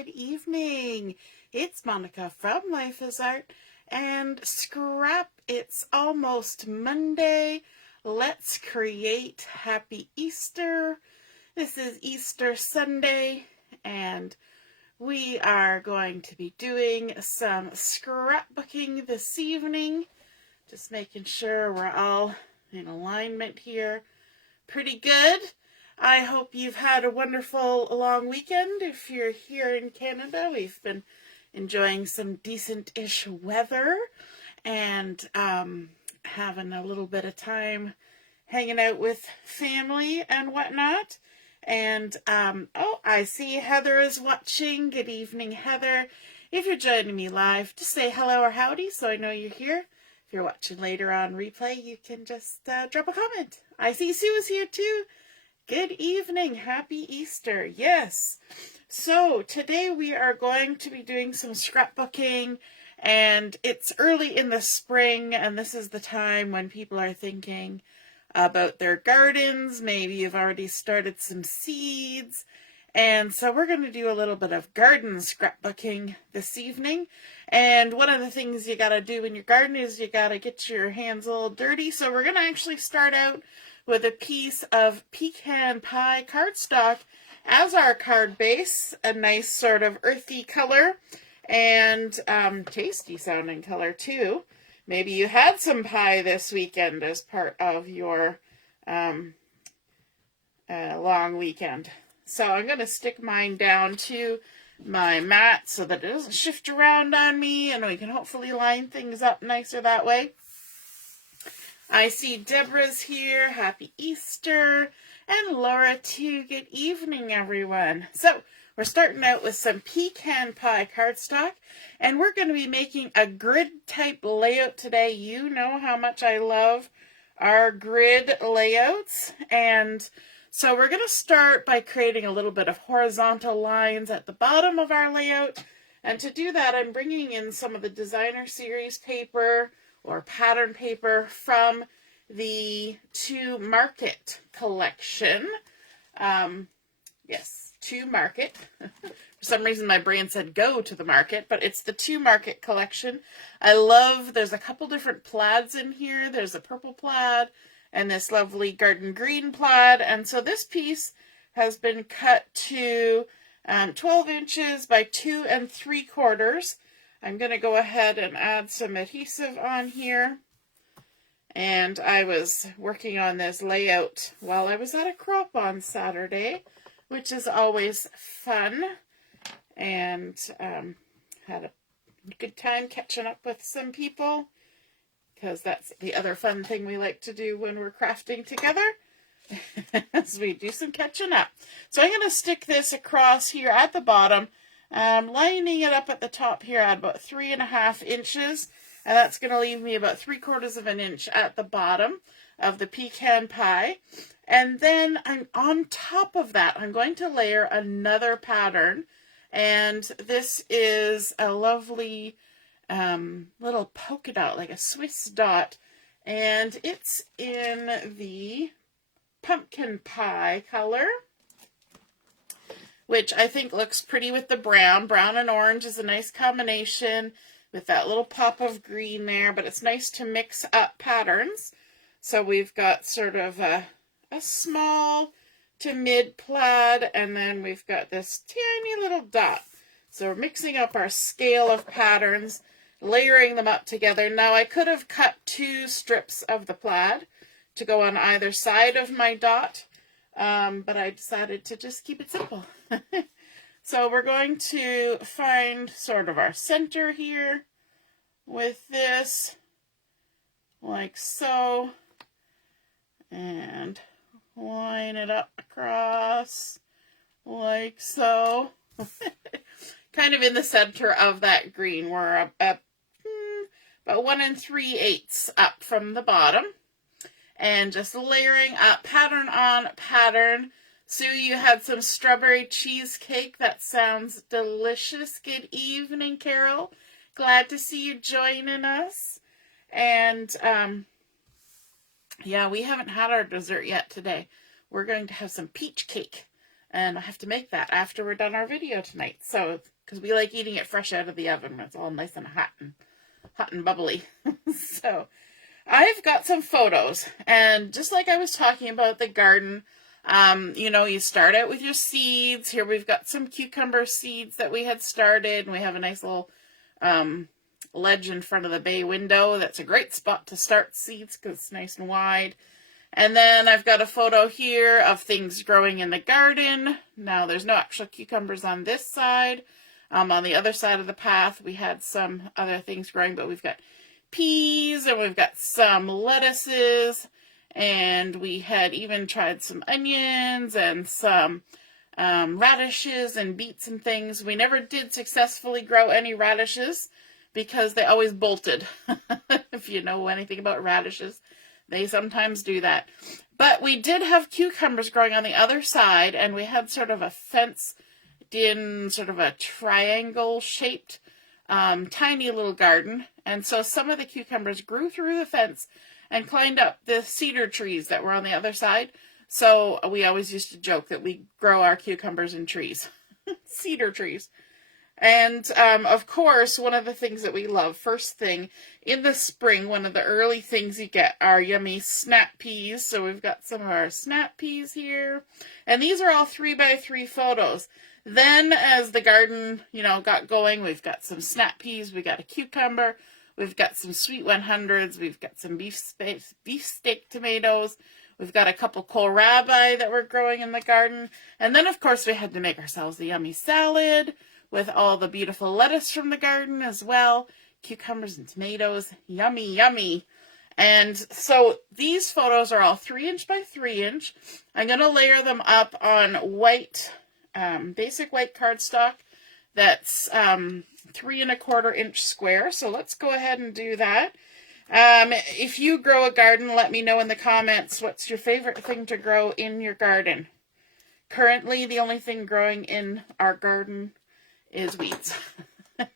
good evening. It's Monica from Life is Art and Scrap. It's almost Monday. Let's create Happy Easter. This is Easter Sunday and we are going to be doing some scrapbooking this evening. Just making sure we're all in alignment here. Pretty good. I hope you've had a wonderful long weekend. If you're here in Canada, we've been enjoying some decent-ish weather and having a little bit of time hanging out with family and whatnot. And, oh, I see Heather is watching. Good evening, Heather. If you're joining me live, just say hello or howdy so I know you're here. If you're watching later on replay, you can just drop a comment. I see Sue is here too. Good evening. Happy Easter. Yes. So today we are going to be doing some scrapbooking, and it's early in the spring, and this is the time when people are thinking about their gardens. Maybe you've already started some seeds. And so we're going to do a little bit of garden scrapbooking this evening. And one of the things you got to do in your garden is you got to get your hands a little dirty. So we're going to actually start out with a piece of pecan pie cardstock as our card base, a nice sort of earthy color and tasty sounding color too. Maybe you had some pie this weekend as part of your long weekend. So I'm going to stick mine down to my mat so that it doesn't shift around on me, and we can hopefully line things up nicer that way. I see Deborah's here. Happy Easter. And Laura too. Good evening, everyone. So we're starting out with some pecan pie cardstock, and we're going to be making a grid type layout today. You know how much I love our grid layouts, and so we're going to start by creating a little bit of horizontal lines at the bottom of our layout. And to do that, I'm bringing in some of the designer series paper or pattern paper from the To Market collection. Yes, To Market. For some reason my brain said go to the market, but it's the To Market collection. I love, there's a couple different plaids in here. There's a purple plaid and this lovely garden green plaid. And so this piece has been cut to 12 inches by 2 3/4. I'm going to go ahead and add some adhesive on here. And I was working on this layout while I was at a crop on Saturday, which is always fun. And had a good time catching up with some people, because that's the other fun thing we like to do when we're crafting together, as we do some catching up. So I'm going to stick this across here at the bottom. Lining it up at the top here at about 3.5 inches, and that's going to leave me about 3/4 of an inch at the bottom of the pecan pie. And then on top of that, I'm going to layer another pattern, and this is a lovely little polka dot, like a Swiss dot, and it's in the pumpkin pie color, which I think looks pretty with the brown. Brown and orange is a nice combination with that little pop of green there, but it's nice to mix up patterns. So we've got sort of a small to mid plaid, and then we've got this tiny little dot. So we're mixing up our scale of patterns, layering them up together. Now I could have cut 2 strips of the plaid to go on either side of my dot, but I decided to just keep it simple. So we're going to find sort of our center here with this, like so, and line it up across like so. Kind of in the center of that green. We're about 1 3/8 up from the bottom, and just layering up pattern on pattern. Sue, you had some strawberry cheesecake. That sounds delicious. Good evening, Carol. Glad to see you joining us. And yeah, we haven't had our dessert yet today. We're going to have some peach cake And I have to make that after we're done our video tonight. So, because we like eating it fresh out of the oven when it's all nice and hot and bubbly. So, I've got some photos. And just like I was talking about the garden, you know, you start out with your seeds. Here we've got some cucumber seeds that we had started. And we have a nice little ledge in front of the bay window. That's a great spot to start seeds because it's nice and wide. And then I've got a photo here of things growing in the garden. Now there's no actual cucumbers on this side. On the other side of the path we had some other things growing, but we've got peas and we've got some lettuces, and we had even tried some onions and some radishes and beets and things. We never did successfully grow any radishes because they always bolted. If you know anything about radishes, they sometimes do that. But we did have cucumbers growing on the other side, and we had sort of a fenced-in, sort of a triangle-shaped, tiny little garden. And so some of the cucumbers grew through the fence and climbed up the cedar trees that were on the other side. So we always used to joke that we grow our cucumbers in trees, cedar trees. And, of course, one of the things that we love, first thing, in the spring, one of the early things you get are yummy snap peas. So we've got some of our snap peas here. And these are all 3x3 photos. Then, as the garden, you know, got going, we've got some snap peas, we got a cucumber, we've got some sweet 100s, we've got some beef steak tomatoes, we've got a couple kohlrabi that were growing in the garden. And then, of course, we had to make ourselves a yummy salad with all the beautiful lettuce from the garden as well. Cucumbers and tomatoes. Yummy, yummy. And so these photos are all 3" by 3". I'm going to layer them up on white, basic white cardstock that's 3¼ square. So let's go ahead and do that. If you grow a garden, let me know in the comments what's your favorite thing to grow in your garden. Currently, the only thing growing in our garden is weeds.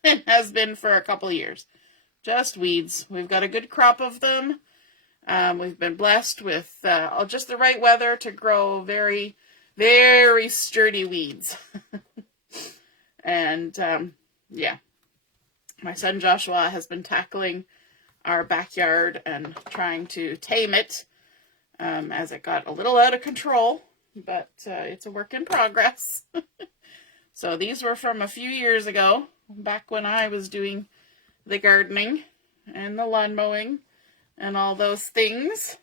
It has been for a couple of years. Just weeds. We've got a good crop of them. We've been blessed with just the right weather to grow very, very sturdy weeds. And, yeah. My son Joshua has been tackling our backyard and trying to tame it as it got a little out of control. But it's a work in progress. So these were from a few years ago, back when I was doing the gardening and the lawn mowing and all those things.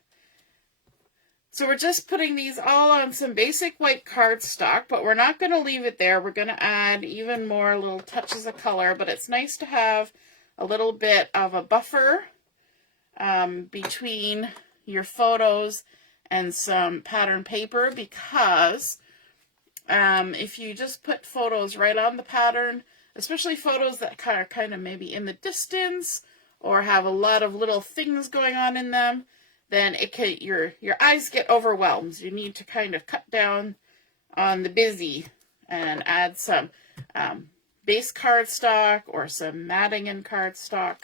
So we're just putting these all on some basic white cardstock, but we're not going to leave it there. We're going to add even more little touches of color, but it's nice to have a little bit of a buffer between your photos and some pattern paper, because if you just put photos right on the pattern, especially photos that are kind of maybe in the distance or have a lot of little things going on in them, then it can, your eyes get overwhelmed. You need to kind of cut down on the busy and add some base cardstock or some matting in cardstock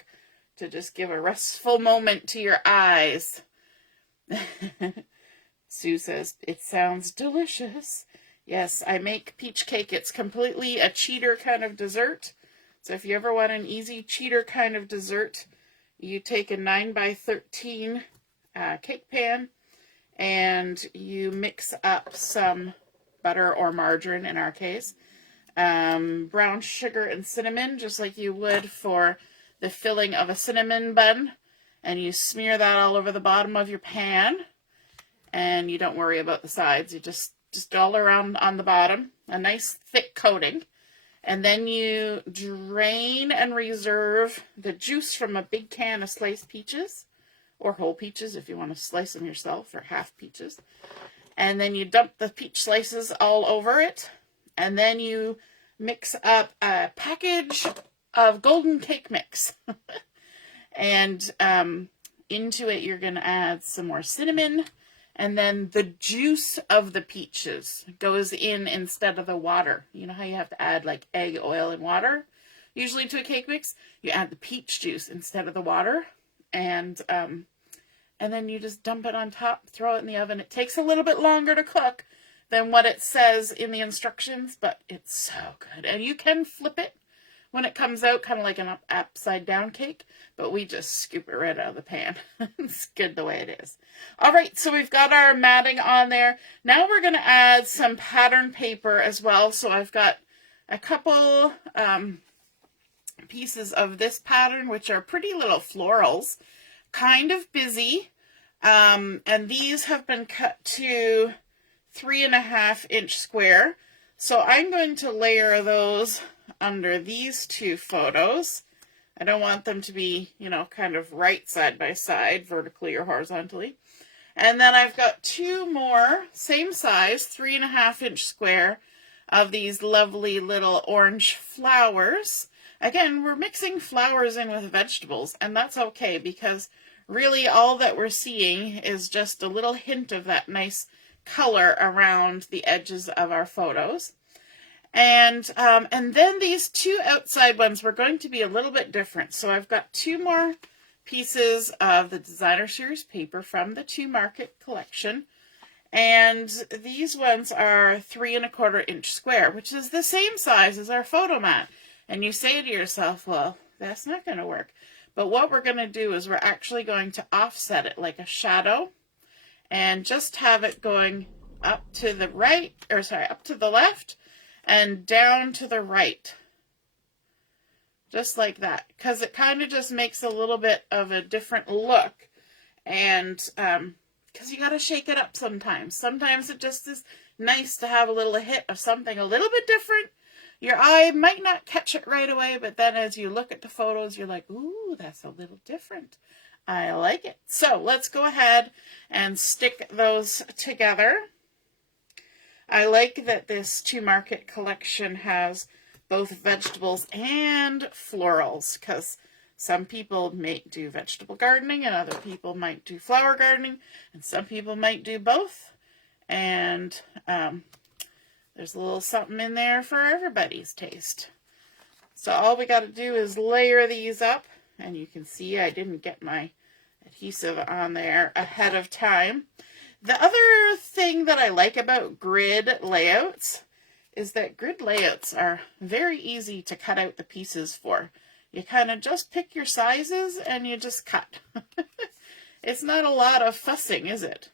to just give a restful moment to your eyes. Sue says, it sounds delicious. Yes, I make peach cake. It's completely a cheater kind of dessert. So if you ever want an easy cheater kind of dessert, you take a 9x13 cake pan and you mix up some butter or margarine in our case, brown sugar and cinnamon, just like you would for the filling of a cinnamon bun, and you smear that all over the bottom of your pan, and you don't worry about the sides. You just all around on the bottom, a nice thick coating. And then you drain and reserve the juice from a big can of sliced peaches, or whole peaches if you want to slice them yourself, or half peaches. And then you dump the peach slices all over it. And then you mix up a package of golden cake mix. And into it you're going to add some more cinnamon. And then the juice of the peaches goes in instead of the water. You know how you have to add like egg, oil, and water? Usually to a cake mix, you add the peach juice instead of the water. And then you just dump it on top, throw it in the oven. It takes a little bit longer to cook than what it says in the instructions, but it's so good. And you can flip it when it comes out, kind of like an upside down cake, but we just scoop it right out of the pan. It's good the way it is. All right, so we've got our matting on there. Now we're going to add some pattern paper as well. So I've got a couple pieces of this pattern, which are pretty little florals, kind of busy. And these have been cut to 3.5-inch square. So I'm going to layer those under these two photos. I don't want them to be, you know, kind of right side by side, vertically or horizontally. And then I've got two more, same size, 3.5-inch square of these lovely little orange flowers. Again, we're mixing flowers in with vegetables, and that's okay because really all that we're seeing is just a little hint of that nice color around the edges of our photos. And then these two outside ones were going to be a little bit different. So I've got two more pieces of the Designer Series paper from the 2 Market collection. And these ones are 3.25-inch square, which is the same size as our photo mat. And you say to yourself, well, that's not going to work. But what we're going to do is we're actually going to offset it like a shadow and just have it going up to the right, or sorry, up to the left and down to the right. Just like that, because it kind of just makes a little bit of a different look. And because you got to shake it up sometimes. Sometimes it just is nice to have a little hit of something a little bit different. Your eye might not catch it right away, but then as you look at the photos, you're like, ooh, that's a little different. I like it. So let's go ahead and stick those together. I like that this 2 Market collection has both vegetables and florals, because some people may do vegetable gardening and other people might do flower gardening, and some people might do both. And there's a little something in there for everybody's taste. So all we got to do is layer these up, and you can see I didn't get my adhesive on there ahead of time. The other thing that I like about grid layouts is that grid layouts are very easy to cut out the pieces for. You kind of just pick your sizes and you just cut. It's not a lot of fussing, is it?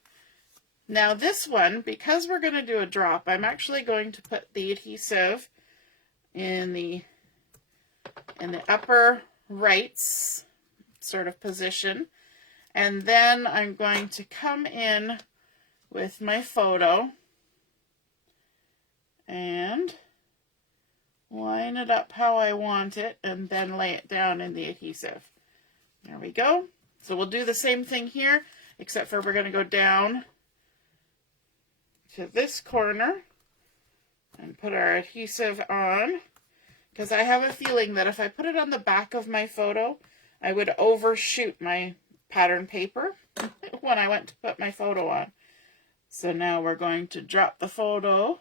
Now this one, because we're going to do a drop, I'm actually going to put the adhesive in the upper right sort of position. And then I'm going to come in with my photo and line it up how I want it and then lay it down in the adhesive. There we go. So we'll do the same thing here, except for we're going to go down to this corner and put our adhesive on, because I have a feeling that if I put it on the back of my photo, I would overshoot my pattern paper when I went to put my photo on. So now we're going to drop the photo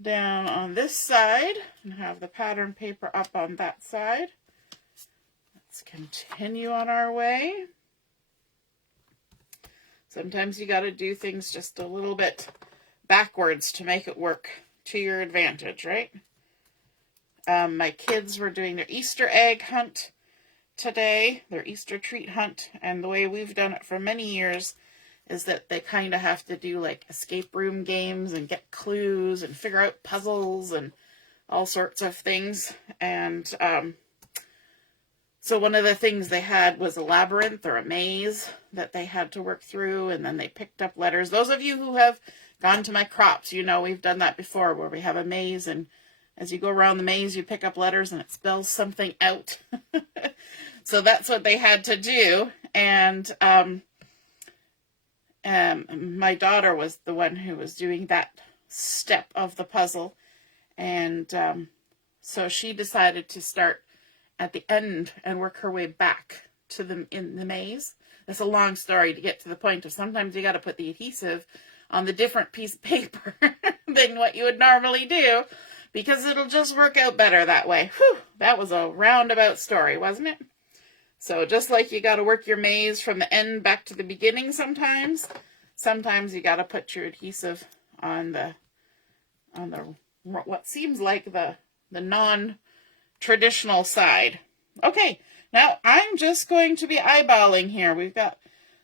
down on this side and have the pattern paper up on that side. Let's continue on our way. Sometimes you got to do things just a little bit backwards to make it work to your advantage, right? My kids were doing their Easter egg hunt today, their Easter treat hunt, and the way we've done it for many years is that they kind of have to do like escape room games and get clues and figure out puzzles and all sorts of things. And so one of the things they had was a labyrinth or a maze that they had to work through, and then they picked up letters. Those of you who have gone to my crops, you know we've done that before, where we have a maze, and as you go around the maze, you pick up letters and it spells something out. So that's what they had to do. And my daughter was the one who was doing that step of the puzzle. And so she decided to start at the end and work her way back to in the maze. It's a long story to get to the point of sometimes you got to put the adhesive on the different piece of paper than what you would normally do, because it'll just work out better that way. Whew, that was a roundabout story, wasn't it? So just like you got to work your maze from the end back to the beginning sometimes you got to put your adhesive on the what seems like the non-traditional side. Okay, now I'm just going to be eyeballing here. We've got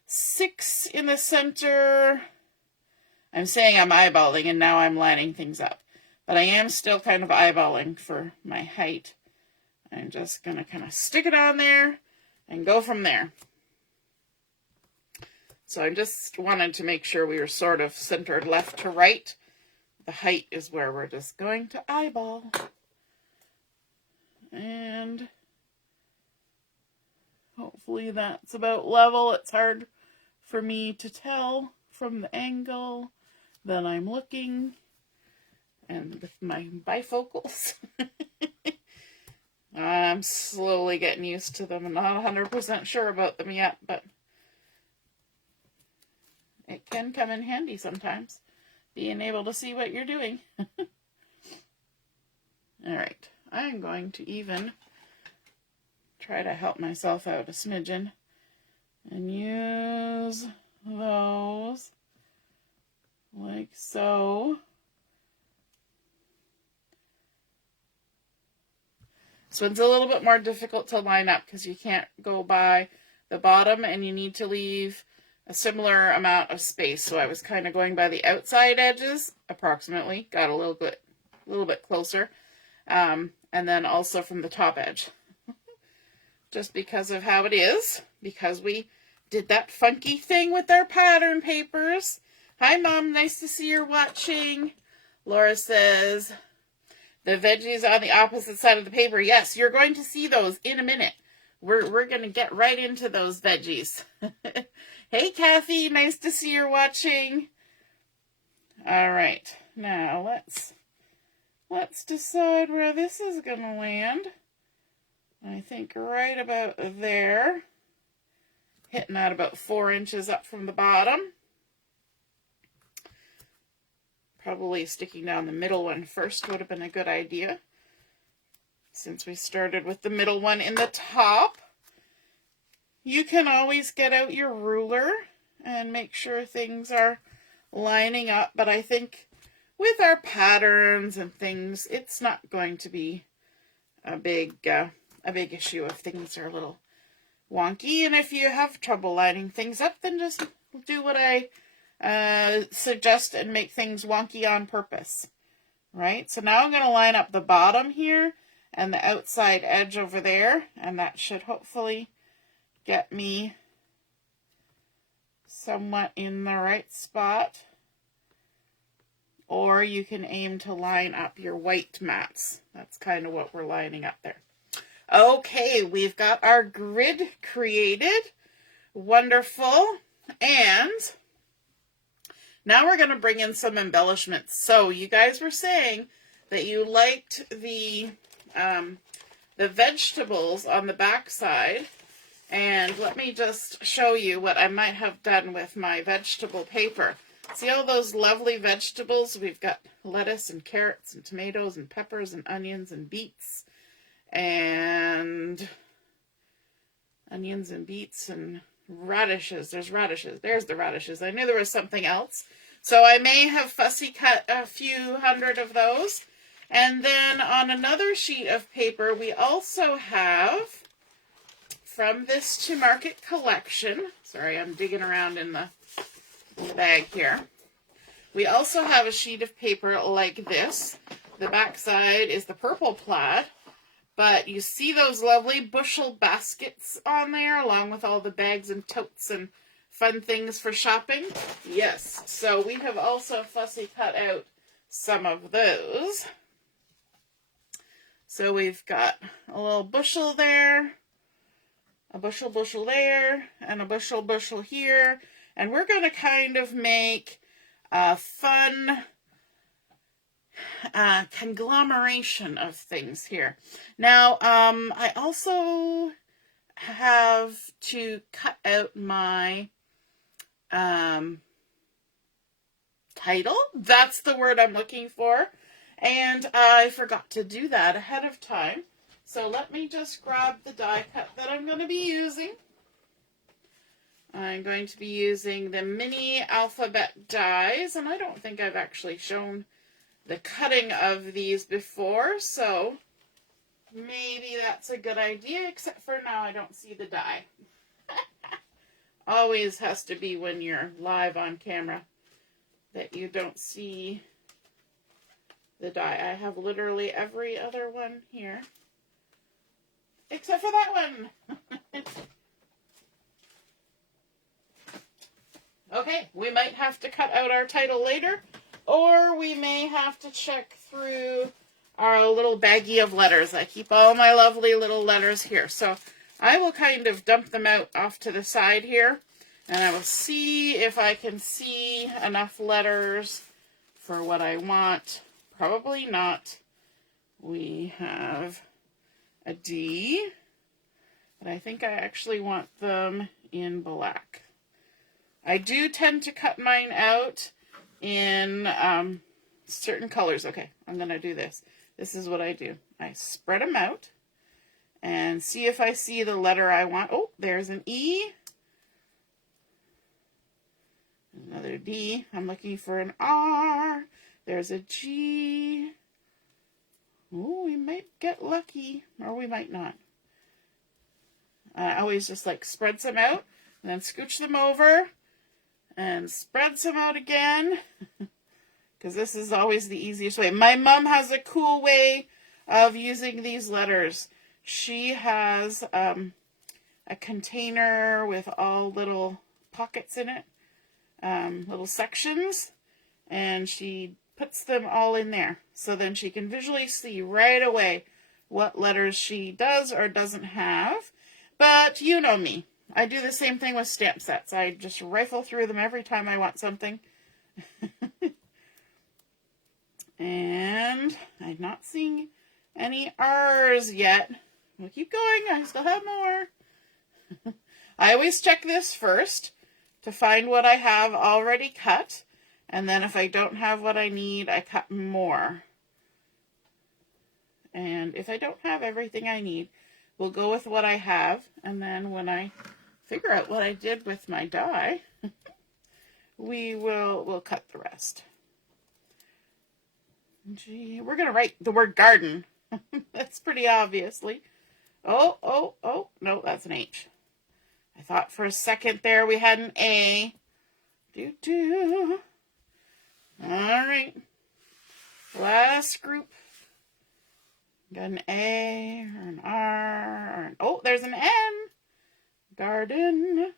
6 in the center. I'm saying I'm eyeballing and now I'm lining things up. But I am still kind of eyeballing for my height. I'm just going to kind of stick it on there and go from there. So I just wanted to make sure we were sort of centered left to right. The height is where we're just going to eyeball. And hopefully that's about level. It's hard for me to tell from the angle that I'm looking and with my bifocals. I'm slowly getting used to them. I'm not 100% sure about them yet, but it can come in handy sometimes, being able to see what you're doing. All right, I'm going to even try to help myself out a smidgen and use those like so. So it's a little bit more difficult to line up because you can't go by the bottom and you need to leave a similar amount of space. So I was kind of going by the outside edges, approximately, got a little bit closer, and then also from the top edge. Just because of how it is, because we did that funky thing with our pattern papers. Hi, Mom, nice to see you're watching. Laura says, the veggies on the opposite side of the paper. Yes, you're going to see those in a minute. We're going to get right into those veggies. Hey, Kathy, nice to see you're watching. All right, now let's decide where this is going to land. I think right about there, hitting at about 4 inches up from the bottom. Probably sticking down the middle one first would have been a good idea, since we started with the middle one in the top. You can always get out your ruler and make sure things are lining up, but I think with our patterns and things, it's not going to be a big issue if things are a little wonky. And if you have trouble lining things up, then just do what I suggest and make things wonky on purpose, right? So now I'm going to line up the bottom here and the outside edge over there, and that should hopefully get me somewhat in the right spot. Or you can aim to line up your white mats. That's kind of what we're lining up there. Okay, we've got our grid created. Wonderful. And now we're going to bring in some embellishments. So you guys were saying that you liked the vegetables on the back side. And let me just show you what I might have done with my vegetable paper. See all those lovely vegetables? We've got lettuce and carrots and tomatoes and peppers and onions and beets. And onions and beets and radishes. There's radishes. There's the radishes. I knew there was something else. So I may have fussy cut a few hundred of those. And then on another sheet of paper, we also have, from this To Market collection, sorry, I'm digging around in the bag here. We also have a sheet of paper like this. The back side is the purple plaid, but you see those lovely Bushel baskets on there, along with all the bags and totes and fun things for shopping? Yes, so we have also fussy cut out some of those. So we've got a little bushel there, a bushel there, and a bushel here. And we're going to kind of make a fun conglomeration of things here. Now, I also have to cut out my title. That's the word I'm looking for. And I forgot to do that ahead of time. So let me just grab the die cut that I'm going to be using. I'm going to be using the mini alphabet dies, and I don't think I've actually shown the cutting of these before, so maybe that's a good idea, except for now I don't see the die. Always has to be when you're live on camera that you don't see the die. I have literally every other one here, except for that one. Okay, we might have to cut out our title later, or we may have to check through our little baggie of letters. I keep all my lovely little letters here. So I will kind of dump them out off to the side here, and I will see if I can see enough letters for what I want. Probably not. We have a D, but I think I actually want them in black. I do tend to cut mine out in certain colors. Okay, I'm going to do this. This is what I do. I spread them out and see if I see the letter I want. Oh, there's an E. Another D. I'm looking for an R. There's a G. Oh, we might get lucky, or we might not. I always just like spread some out and then scooch them over and spread some out again, because this is always the easiest way. My mom has a cool way of using these letters. She has a container with all little pockets in it, little sections, and she puts them all in there. So then she can visually see right away what letters she does or doesn't have. But you know me. I do the same thing with stamp sets. I just rifle through them every time I want something. And I'm not seeing any R's yet. We'll keep going. I still have more. I always check this first to find what I have already cut. And then if I don't have what I need, I cut more. And if I don't have everything I need, we'll go with what I have. And then when I figure out what I did with my die, we'll cut the rest. Gee, we're going to write the word garden. That's pretty obviously. Oh, no, that's an H. I thought for a second there we had an A. All right. Last group. Got an A or an R. Or oh, there's an N. Garden.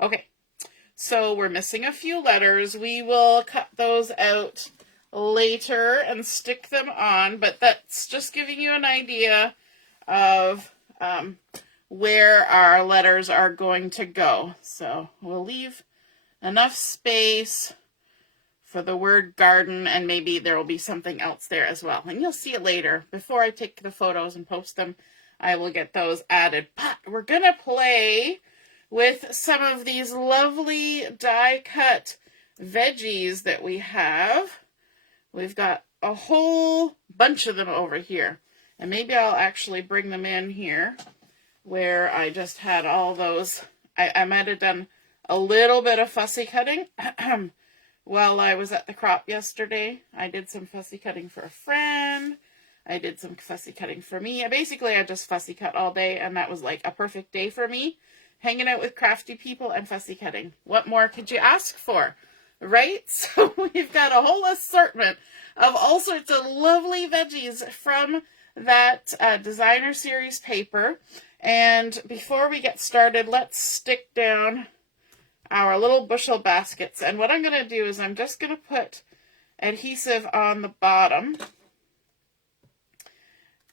Okay. So we're missing a few letters. We will cut those out later and stick them on, but that's just giving you an idea of where our letters are going to go. So we'll leave enough space for the word garden, and maybe there will be something else there as well. And you'll see it later. Before I take the photos and post them, I will get those added. But we're going to play with some of these lovely die-cut veggies that we have. We've got a whole bunch of them over here. And maybe I'll actually bring them in here where I just had all those. I might have done a little bit of fussy cutting while I was at the crop yesterday. I did some fussy cutting for a friend. I did some fussy cutting for me. I just fussy cut all day, and that was like a perfect day for me. Hanging out with crafty people and fussy cutting. What more could you ask for, right? So we've got a whole assortment of all sorts of lovely veggies from that designer series paper. And before we get started, let's stick down our little bushel baskets. And what I'm going to do is I'm just going to put adhesive on the bottom.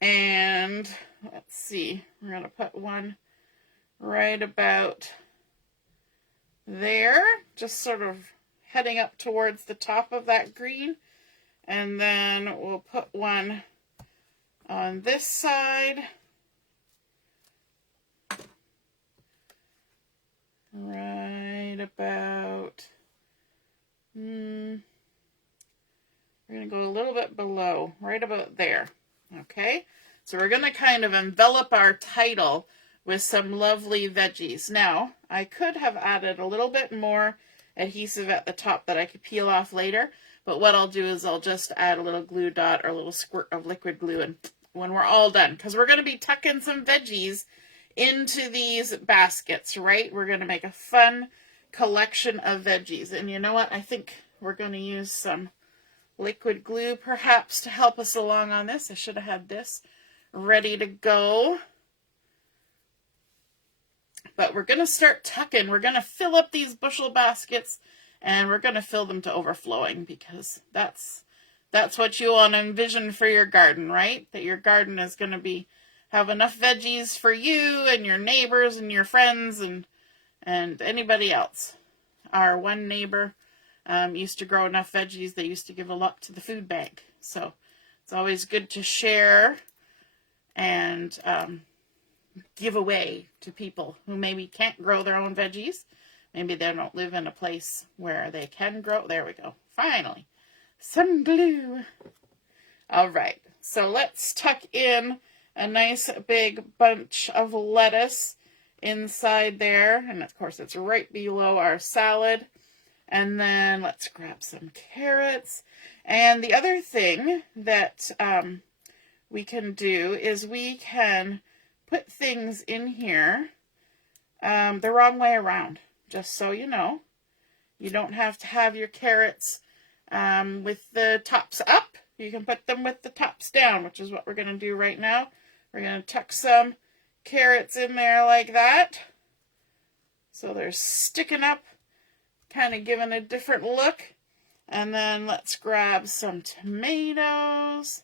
And let's see, we're going to put one right about there, just sort of heading up towards the top of that green. And then we'll put one on this side. Right about, we're going to go a little bit below, right about there. Okay, so we're going to kind of envelop our title with some lovely veggies. Now, I could have added a little bit more adhesive at the top that I could peel off later, but what I'll do is I'll just add a little glue dot or a little squirt of liquid glue and when we're all done, because we're going to be tucking some veggies into these baskets, right? We're going to make a fun collection of veggies. And you know what? I think we're going to use some liquid glue perhaps to help us along on this. I should have had this ready to go. But we're going to start tucking. We're going to fill up these bushel baskets and we're going to fill them to overflowing because that's what you want to envision for your garden, right? That your garden is going to have enough veggies for you and your neighbors and your friends and anybody else. Our one neighbor used to grow enough veggies, they used to give a lot to the food bank. So it's always good to share and give away to people who maybe can't grow their own veggies. Maybe they don't live in a place where they can grow. There we go. Finally, some glue. All right, so let's tuck in a nice big bunch of lettuce inside there. And of course, it's right below our salad. And then let's grab some carrots. And the other thing that we can do is we can put things in here the wrong way around. Just so you know, you don't have to have your carrots with the tops up. You can put them with the tops down, which is what we're going to do right now. We're going to tuck some carrots in there like that. So they're sticking up, kind of giving a different look. And then let's grab some tomatoes.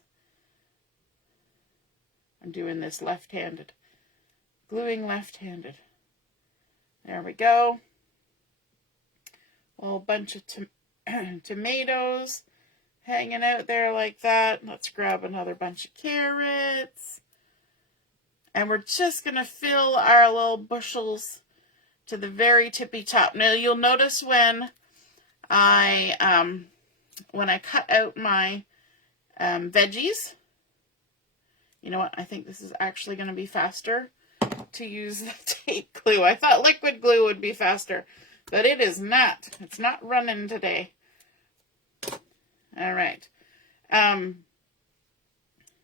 I'm doing this left-handed, gluing left-handed. There we go. A whole bunch of tomatoes hanging out there like that. Let's grab another bunch of carrots. And we're just going to fill our little bushels to the very tippy top. Now you'll notice when I cut out my veggies, you know what, I think this is actually going to be faster to use the tape glue. I thought liquid glue would be faster, but it is not. It's not running today. All right.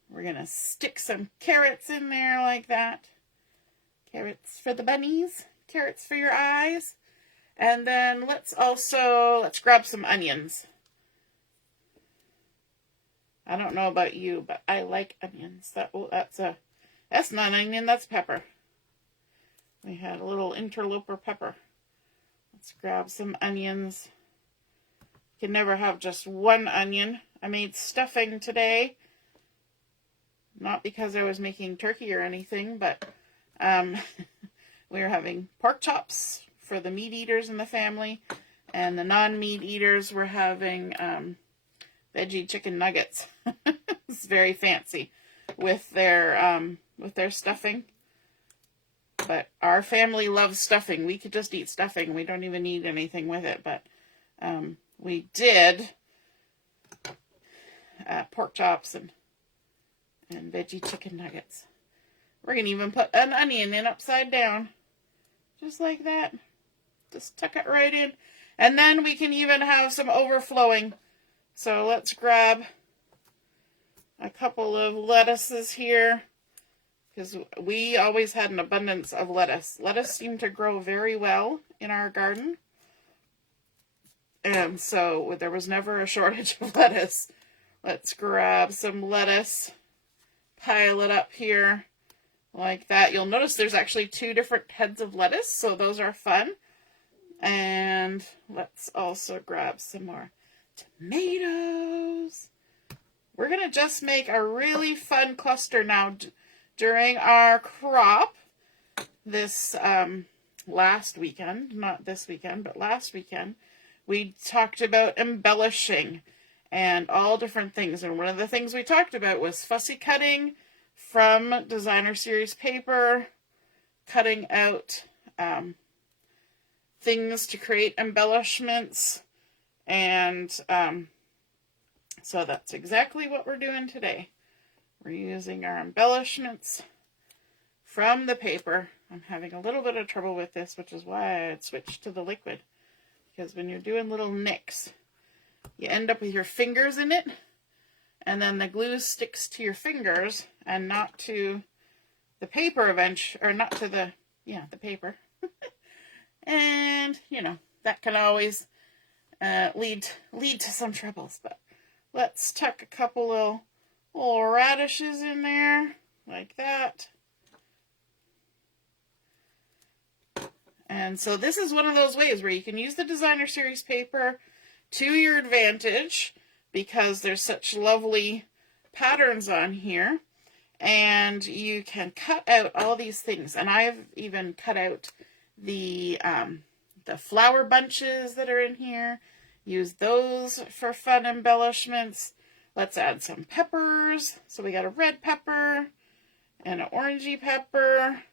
We're going to stick some carrots in there like that. Carrots for the bunnies. Carrots for your eyes. And then let's grab some onions. I don't know about you, but I like onions. That's not an onion, that's pepper. We had a little interloper pepper. Let's grab some onions. You can never have just one onion. I made stuffing today. Not because I was making turkey or anything, but we were having pork chops for the meat eaters in the family, and the non-meat eaters were having veggie chicken nuggets. It's very fancy with their stuffing. But our family loves stuffing. We could just eat stuffing. We don't even need anything with it. But we did pork chops and veggie chicken nuggets. We're going to even put an onion in upside down. Just like that. Just tuck it right in. And then we can even have some overflowing. So let's grab a couple of lettuces here. Because we always had an abundance of lettuce. Lettuce seemed to grow very well in our garden. And so there was never a shortage of lettuce. Let's grab some lettuce. Pile it up here like that. You'll notice there's actually 2 different heads of lettuce, so those are fun. And let's also grab some more tomatoes. We're going to just make a really fun cluster now during our crop this last weekend. Not this weekend, but last weekend. We talked about embellishing and all different things. And one of the things we talked about was fussy cutting from designer series paper, cutting out things to create embellishments. And so that's exactly what we're doing today. We're using our embellishments from the paper. I'm having a little bit of trouble with this, which is why I had switched to the liquid. Because when you're doing little nicks, you end up with your fingers in it, and then the glue sticks to your fingers and not to the paper eventually, or not to the paper. And, you know, that can always lead to some troubles. But let's tuck a couple little radishes in there, like that. And so this is one of those ways where you can use the designer series paper to your advantage, because there's such lovely patterns on here. And you can cut out all these things. And I've even cut out the flower bunches that are in here. Use those for fun embellishments. Let's add some peppers. So we got a red pepper and an orangey pepper.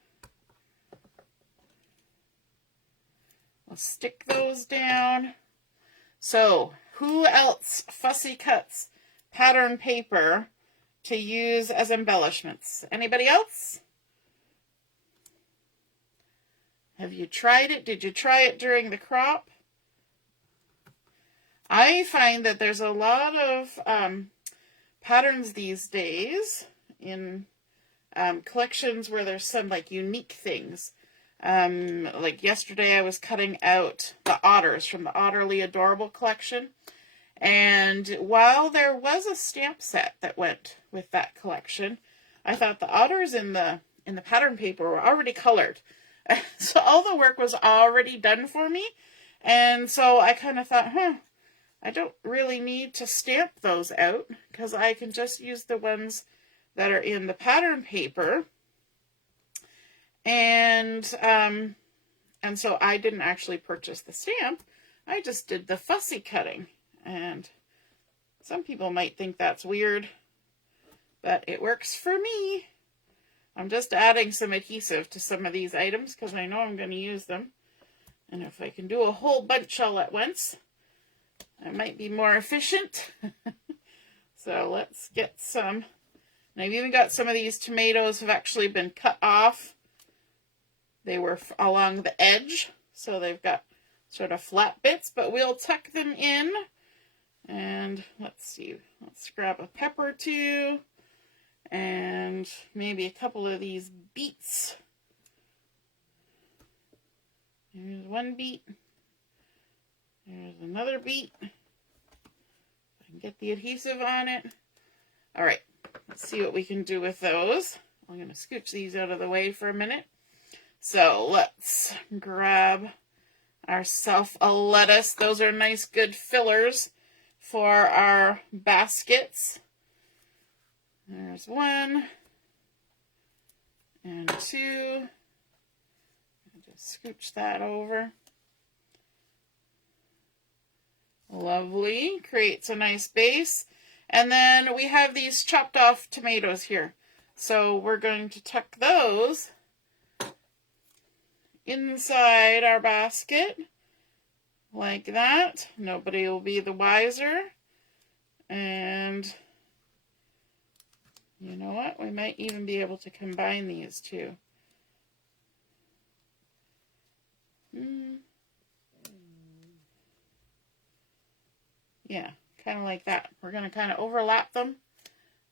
We'll stick those down. So who else fussy cuts pattern paper to use as embellishments? Anybody else? Have you tried it? Did you try it during the crop? I find that there's a lot of patterns these days in collections where there's some like unique things. Like yesterday I was cutting out the otters from the Otterly Adorable collection. And while there was a stamp set that went with that collection, I thought the otters in the pattern paper were already colored. So all the work was already done for me. And so I kind of thought, I don't really need to stamp those out, because I can just use the ones that are in the pattern paper. And so I didn't actually purchase the stamp. I just did the fussy cutting. And some people might think that's weird, but it works for me. I'm just adding some adhesive to some of these items because I know I'm going to use them. And if I can do a whole bunch all at once, I might be more efficient. So let's get some. And I've even got some of these tomatoes have actually been cut off. They were along the edge, so they've got sort of flat bits, but we'll tuck them in. And let's see, let's grab a pepper or two, and maybe a couple of these beets. Here's one beet. There's another beet. I can get the adhesive on it. All right, let's see what we can do with those. I'm going to scooch these out of the way for a minute. So let's grab ourselves a lettuce. Those are nice, good fillers for our baskets. There's one and two. Just scooch that over. Lovely. Creates a nice base. And then we have these chopped off tomatoes here. So we're going to tuck those inside our basket like that. Nobody will be the wiser. And you know what? We might even be able to combine these two. Yeah, kind of like that. We're going to kind of overlap them.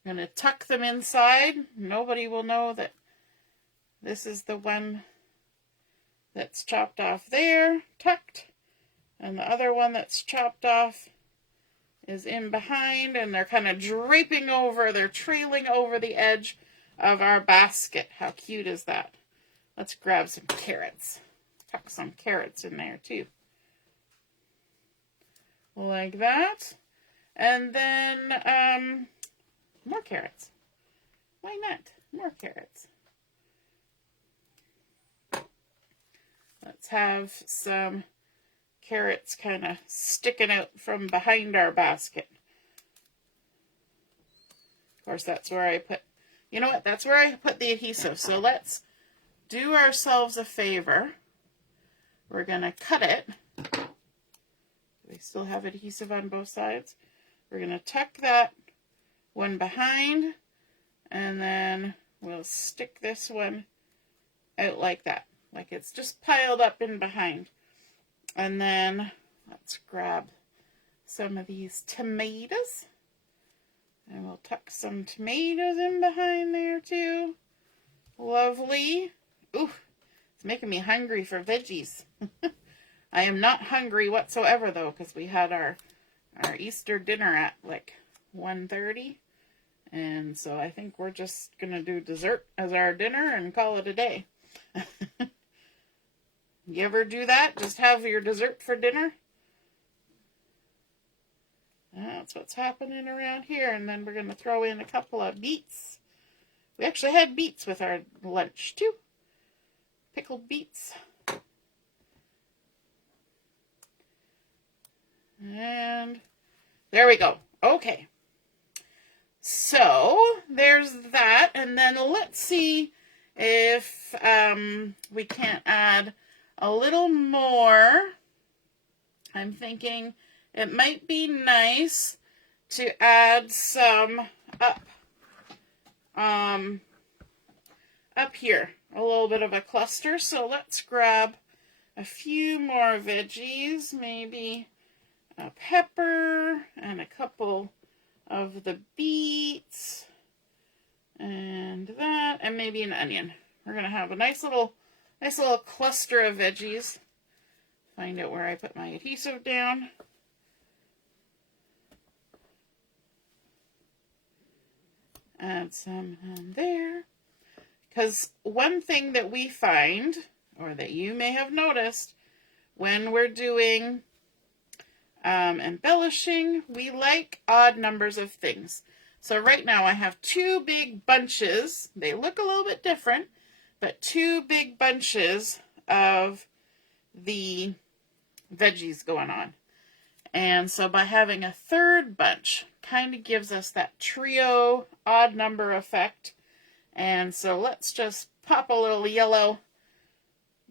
I'm going to tuck them inside. Nobody will know that this is the one that's chopped off there, tucked. And the other one that's chopped off is in behind, and they're kind of draping over, they're trailing over the edge of our basket. How cute is that? Let's grab some carrots. Tuck some carrots in there too. Like that. And then more carrots. Why not? More carrots. Let's have some carrots kind of sticking out from behind our basket. Of course, that's where I put, you know what, that's where I put the adhesive. So let's do ourselves a favor. We're going to cut it. We still have adhesive on both sides. We're going to tuck that one behind, And then we'll stick this one out like that. Like it's just piled up in behind. And then let's grab some of these tomatoes. And we'll tuck some tomatoes in behind there too. Lovely. Ooh, it's making me hungry for veggies. I am not hungry whatsoever though, because we had our Easter dinner at like 1:30. And so I think we're just going to do dessert as our dinner and call it a day. You ever do that? Just have your dessert for dinner? That's what's happening around here. And then we're going to throw in a couple of beets. We actually had beets with our lunch too. Pickled beets. And there we go. Okay. So there's that. And then let's see if we can't add a little more. I'm thinking it might be nice to add some up here, a little bit of a cluster. So let's grab a few more veggies, maybe a pepper and a couple of the beets and that, and maybe an onion. We're gonna have a nice little cluster of veggies. Find out where I put my adhesive down. Add some in there. Because one thing that we find, or that you may have noticed, when we're doing embellishing, we like odd numbers of things. So right now I have two big bunches. They look a little bit different, but two big bunches of the veggies going on. And so by having a third bunch, kind of gives us that trio odd number effect. And so let's just pop a little yellow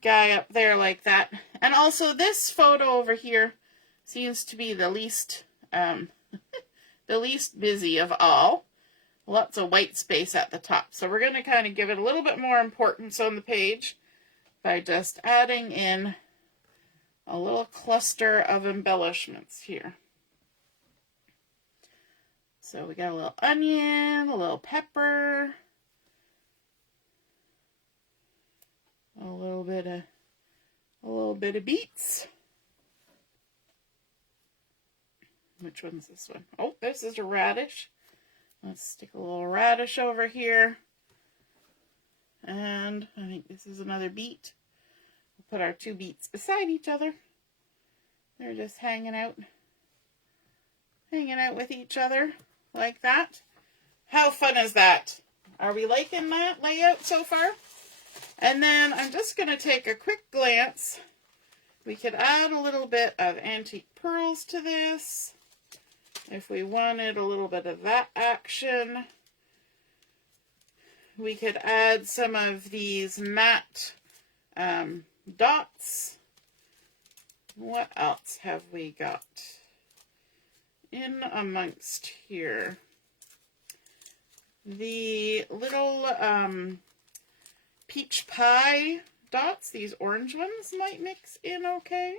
guy up there like that. And also this photo over here seems to be the least the least busy of all. Lots of white space at the top. So we're going to kind of give it a little bit more importance on the page by just adding in a little cluster of embellishments here. So we got a little onion, a little pepper, a little bit of beets. Which one's this one? Oh, this is a radish. Let's stick a little radish over here. And I think this is another beet. We'll put our two beets beside each other. They're just hanging out with each other like that. How fun is that? Are we liking that layout so far? And then I'm just going to take a quick glance. We could add a little bit of antique pearls to this. If we wanted a little bit of that action, we could add some of these matte dots. What else have we got in amongst here? The little peach pie dots, these orange ones might mix in okay.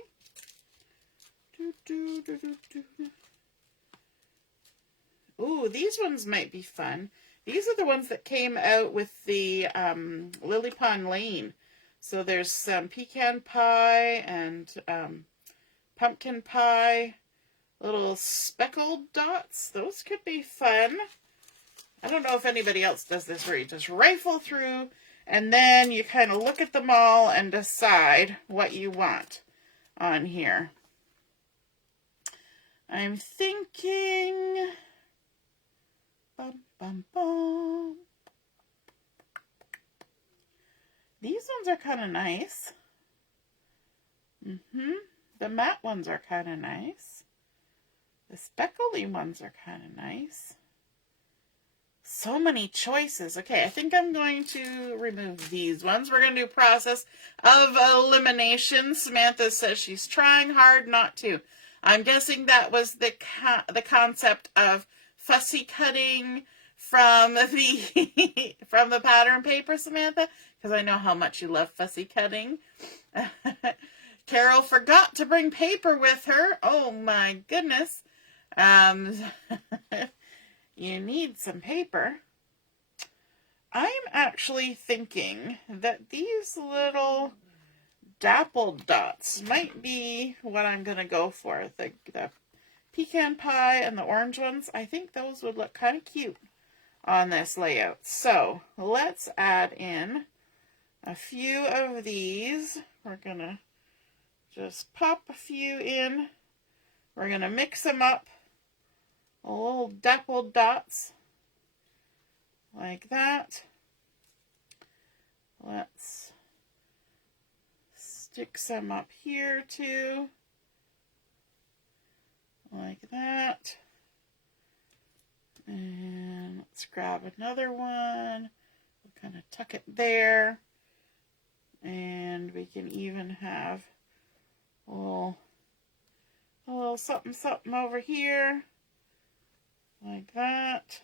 Ooh, these ones might be fun. These are the ones that came out with the Lily Pond Lane. So there's some pecan pie and pumpkin pie, little speckled dots. Those could be fun. I don't know if anybody else does this where you just rifle through and then you kind of look at them all and decide what you want on here. I'm thinking... Bum, bum, bum. These ones are kind of nice. The matte ones are kind of nice. The speckly ones are kind of nice. So many choices. Okay, I think I'm going to remove these ones. We're going to do a process of elimination. Samantha says she's trying hard not to. I'm guessing that was the concept of fussy cutting from the from the pattern paper, Samantha, because I know how much you love fussy cutting. Carol forgot to bring paper with her. Oh my goodness. You need some paper. I'm actually thinking that these little dappled dots might be what I'm going to go for. The pecan pie and the orange ones, I think those would look kind of cute on this layout. So let's add in a few of these. We're going to just pop a few in. We're going to mix them up. Little dappled dots. Like that. Let's stick some up here too. Like that. And let's grab another one. We'll kind of tuck it there. And we can even have a little something something over here. Like that.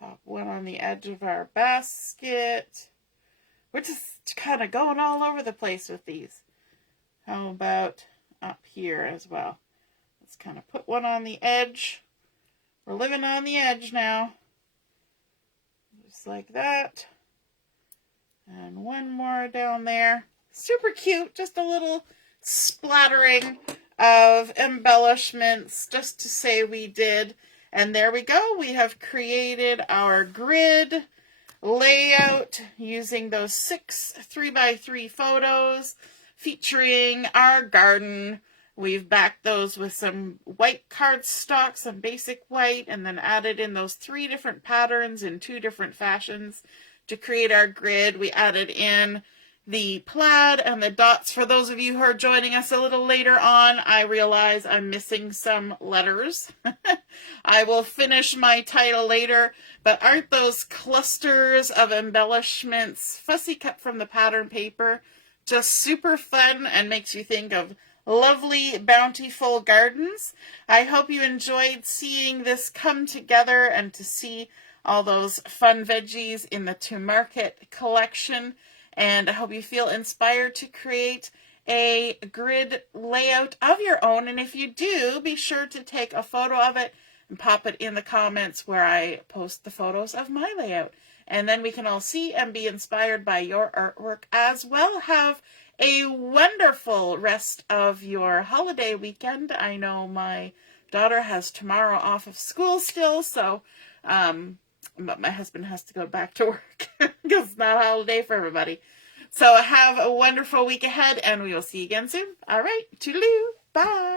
Pop one on the edge of our basket. We're just kind of going all over the place with these. How about up here as well? Let's kind of put one on the edge. We're living on the edge now. Just like that. And one more down there. Super cute. Just a little splattering of embellishments just to say we did. And there we go. We have created our grid layout using those 6 3x3 photos featuring our garden. We've backed those with some white cardstock, some basic white, and then added in those 3 different patterns in 2 different fashions to create our grid. We added in the plaid and the dots. For those of you who are joining us a little later on, I realize I'm missing some letters. I will finish my title later, but aren't those clusters of embellishments fussy cut from the pattern paper just super fun and makes you think of lovely, bountiful gardens? I hope you enjoyed seeing this come together and to see all those fun veggies in the To Market collection. And I hope you feel inspired to create a grid layout of your own. And if you do, be sure to take a photo of it and pop it in the comments where I post the photos of my layout. And then we can all see and be inspired by your artwork as well. Have a wonderful rest of your holiday weekend. I know my daughter has tomorrow off of school still, so but my husband has to go back to work because it's not a holiday for everybody. So have a wonderful week ahead, and we will see you again soon. All right, toodaloo, bye.